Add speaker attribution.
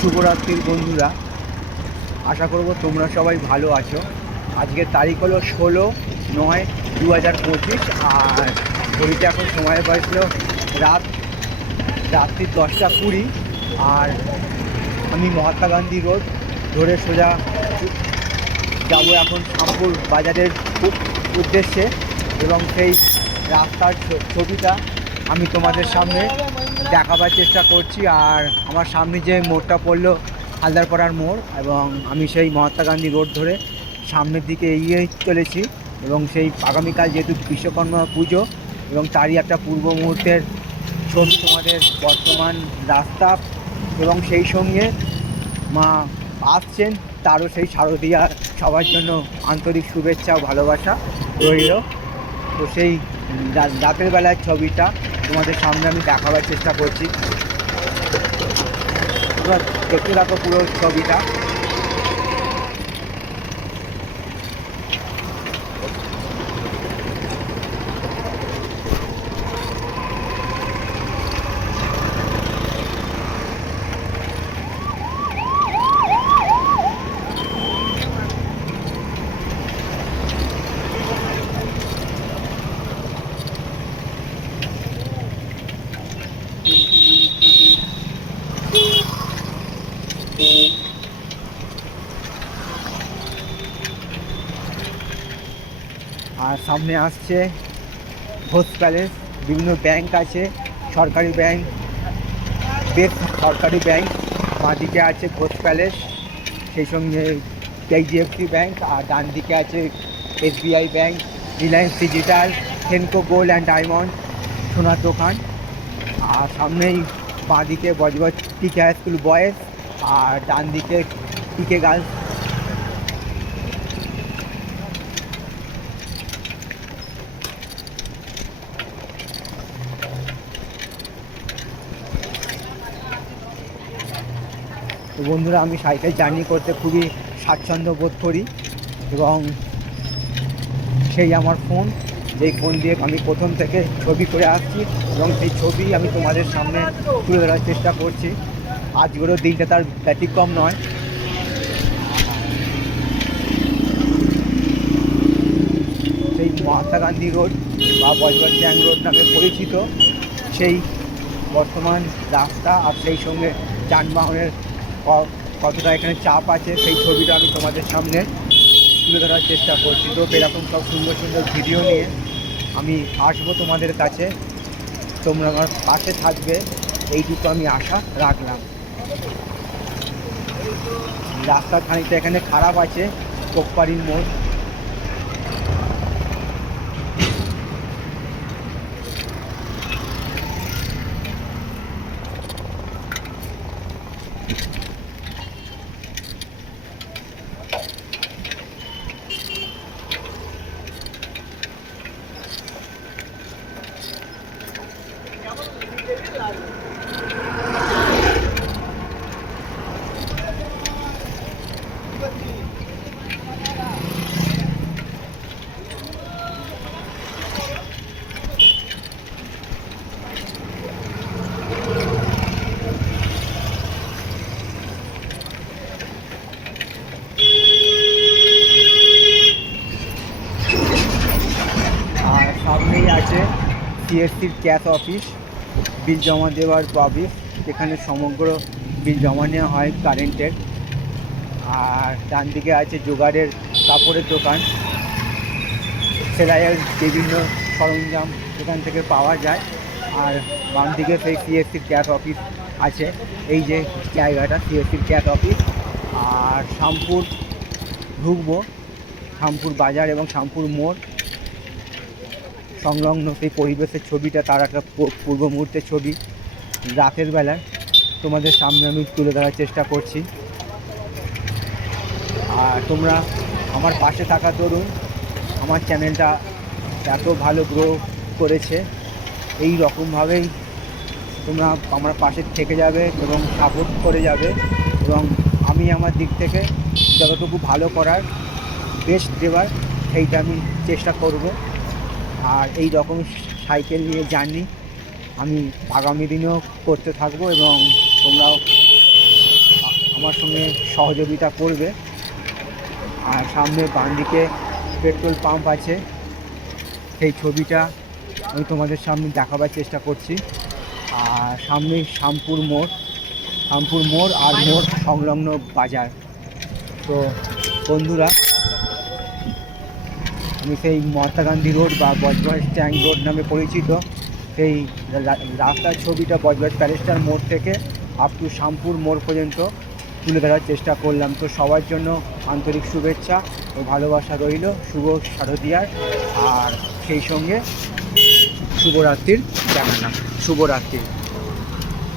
Speaker 1: শুভরাত্রির বন্ধুরা। আশা করব তোমরা সবাই ভালো আছো। আজকের তারিখ হলো ষোলো নয় দু হাজার পঁচিশ আর ঘড়িতে এখন সময় বাজল রাত রাত্রি দশটা কুড়ি। আর আমি মহাত্মা গান্ধী রোড, ধরে সোজা যাব এখন শামপুর বাজারের উদ্দেশ্যে এবং সেই রাস্তার ছবিটা আমি তোমাদের সামনে দেখাবার চেষ্টা করছি আর আমার সামনে যে মোড়টা পড়ল হালদারপাড়ার মোড় এবং আমি সেই মহাত্মা গান্ধী রোড ধরে সামনের দিকে এগিয়ে চলেছি এবং সেই আগামীকাল যেহেতু বিশ্বকর্মা পুজো এবং তারই একটা পূর্ব মুহূর্তের ছবি তোমাদের বর্তমান রাস্তা এবং সেই সঙ্গে মা আসছেন, তারও সেই শারদীয়া সবার জন্য আন্তরিক শুভেচ্ছা ও ভালোবাসা রইল। তো সেই রাতের বেলার ছবিটা তোমাদের সামনে আমি দেখাবার চেষ্টা করছি। দেখতে থাকো পুরো ছবিটা। আর সামনে আসছে ঘোষ প্যালেস, বিভিন্ন ব্যাংক আছে, সরকারি ব্যাংক, বেশ সরকারি ব্যাংক। বাঁদিকে আছে ঘোষ প্যালেস, সেই সঙ্গে এইচডিএফসি ব্যাংক আর ডান দিকে আছে SBI bank, Reliance Digital Henko gold and diamond, সোনার দোকান। আর সামনেই বাঁদিকে Budge Budge TK high school boys, আর ডান দিকে টিকে গার্লস তো বন্ধুরা, আমি সাইকেল জার্নি করতে খুবই স্বাচ্ছন্দ্য বোধ করি এবং সেই আমার ফোন যেই ফোন দিয়ে আমি প্রথম থেকে ছবি করে আসছি এবং সেই ছবি আমি তোমাদের সামনে তুলে ধরার চেষ্টা করছি। আজকেরও দিনটা তার ব্যতিক্রম নয়। সেই মহাত্মা গান্ধী রোড বা বজবজ চ্যাং রোড নামে পরিচিত, সেই বর্তমান রাস্তা আর সেই সঙ্গে যানবাহনের কতটা এখানে চাপ আছে সেই ছবিটা আমি তোমাদের সামনে তুলে ধরার চেষ্টা করছি। তো এরকম সব সুন্দর সুন্দর ভিডিও নিয়ে আমি আসব তোমাদের কাছে। তোমরা আমার পাশে থাকবে। এইটুকু আমি আশা রাখলাম। রাস্তা খানিকটা এখানে খারাপ আছে। কোপ্পারির মোড় আর সামনেই আছে সিএসসির ক্যাশ অফিস, বিল জমা দেওয়ার অফিস যেখানে সমগ্র বিল জমা নেওয়া হয় কারেন্টের। আর ডান দিকে আছে জোগাড়ের কাপড়ের দোকান। সেলাইয়ের বিভিন্ন সরঞ্জাম এখান থেকে পাওয়া যায়। আর বাম দিকে সেই সিএসসির ক্যাশ অফিস আছে। এই যে জায়গাটা, সিএসসির ক্যাশ অফিস। আর শামপুর ঢুকবো। শামপুর বাজার এবং শামপুর মোড়। সংলগ্ন সেই পরিবেশের ছবিটা, তার একটা পূর্ব মুহূর্তের ছবি রাতের বেলায়। তোমাদের সামনে আমি তুলে ধরার চেষ্টা করছি। আর তোমরা আমার পাশে থাকা তরুণ, আমার চ্যানেলটা এত ভালো গ্রো করেছে, এই রকমভাবেই তোমরা আমার পাশে থেকে যাবে এবং সাপোর্ট করে যাবে এবং আমি আমার দিক থেকে যতটুকু ভালো করার বেস্ট দেওয়ার সেইটা আমি চেষ্টা করব। আর এই রকম সাইকেল নিয়ে জার্নি আমি আগামী দিনেও করতে থাকব এবং তোমরাও আমার সঙ্গে সহযোগিতা করবে। আর সামনে বাম পেট্রোল পাম্প আছে। সেই ছবিটা আমি তোমাদের সামনে দেখাবার চেষ্টা করছি। আর সামনেই শামপুর মোড়। শামপুর মোড় আর মোড় সংলগ্ন বাজার। তো বন্ধুরা সেই মহাত্মা গান্ধী রোড বা বজবজ ট্যাঙ্ক রোড নামে পরিচিত। সেই রাস্তার ছবিটা বজবজ প্যালেস্টার মোড় থেকে আপ টু শামপুর মোড় পর্যন্ত তুলে ধরার চেষ্টা করলাম। তো সবার জন্য আন্তরিক শুভেচ্ছা ও ভালোবাসা রইল। শুভ শারদীয়ার। আর সেই সঙ্গে শুভরাত্রির জানালাম। শুভরাত্রি।